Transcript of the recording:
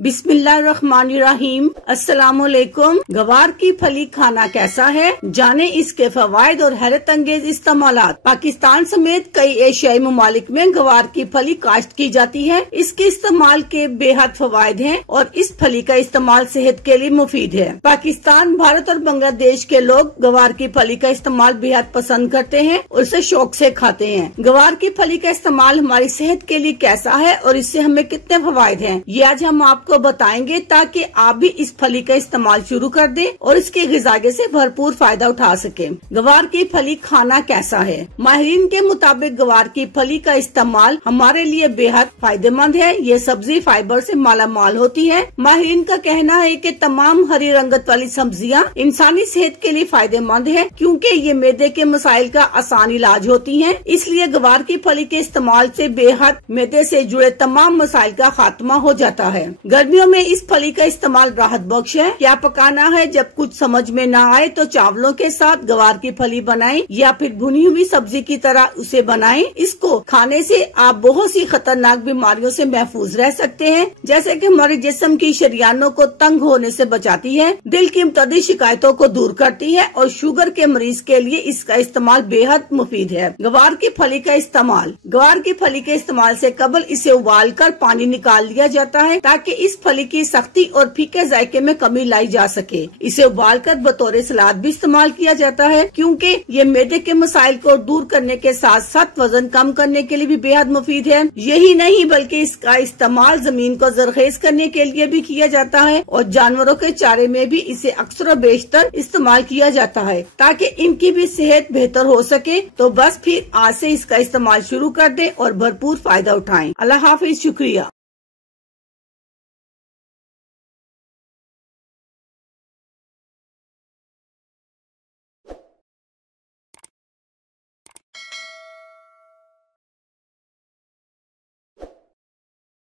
बिस्मिल्लाहिर्रहमानिर्रहीम। अस्सलामुअलैकुम। गवार की फली खाना कैसा है, जाने इसके फवायद और हैरत अंगेज इस्तेमालात। पाकिस्तान समेत कई एशियाई ममालिक में गवार की फली काश्त की जाती है। इसके इस्तेमाल के बेहद फवायद हैं और इस फली का इस्तेमाल सेहत के लिए मुफीद है। पाकिस्तान, भारत और बांग्लादेश के लोग गवार की फली का इस्तेमाल बेहद पसंद करते हैं और इसे शौक से खाते हैं। गवार की फली का इस्तेमाल हमारी सेहत के लिए कैसा है और इससे हमें कितने फवायद हैं, ये आज हम आपको बताएंगे ताकि आप भी इस फली का इस्तेमाल शुरू कर दें और इसके ग़िज़ाए से भरपूर फायदा उठा सके। गवार की फली खाना कैसा है? माहिरीन के मुताबिक गवार की फली का इस्तेमाल हमारे लिए बेहद फायदेमंद है। ये सब्जी फाइबर से माला माल होती है। माहिरीन का कहना है कि तमाम हरी रंगत वाली सब्जियां इंसानी सेहत के लिए फायदेमंद है, क्योंकि ये मैदे के मसाइल का आसान इलाज होती है। इसलिए गवार की फली के इस्तेमाल से बेहद मैदे से जुड़े तमाम मसाइल का खात्मा हो जाता है। गर्मियों में इस फली का इस्तेमाल राहत बख्श है। क्या पकाना है, जब कुछ समझ में न आए तो चावलों के साथ गवार की फली बनाएं या फिर भुनी हुई सब्जी की तरह उसे बनाएं। इसको खाने से आप बहुत सी खतरनाक बीमारियों से महफूज रह सकते हैं, जैसे कि हमारे जिस्म की शरियानों को तंग होने से बचाती है, दिल की मुतअद्दिद शिकायतों को दूर करती है और शुगर के मरीज के लिए इसका इस्तेमाल बेहद मुफीद है। गवार की फली का इस्तेमाल। गवार की फली के इस्तेमाल से कबल इसे उबाल कर पानी निकाल लिया जाता है ताकि इस फली की सख्ती और फीके जायके में कमी लाई जा सके। इसे उबालकर बतौर सलाद भी इस्तेमाल किया जाता है, क्योंकि ये मैदे के मसाइल को दूर करने के साथ साथ वजन कम करने के लिए भी बेहद मुफीद है। यही नहीं बल्कि इसका इस्तेमाल जमीन को जरखेज करने के लिए भी किया जाता है और जानवरों के चारे में भी इसे अक्सर बेशतर इस्तेमाल किया जाता है ताकि इनकी भी सेहत बेहतर हो सके। तो बस फिर आज से इसका इस्तेमाल शुरू कर दें और भरपूर फायदा उठाएं। अल्लाह हाफिज। शुक्रिया।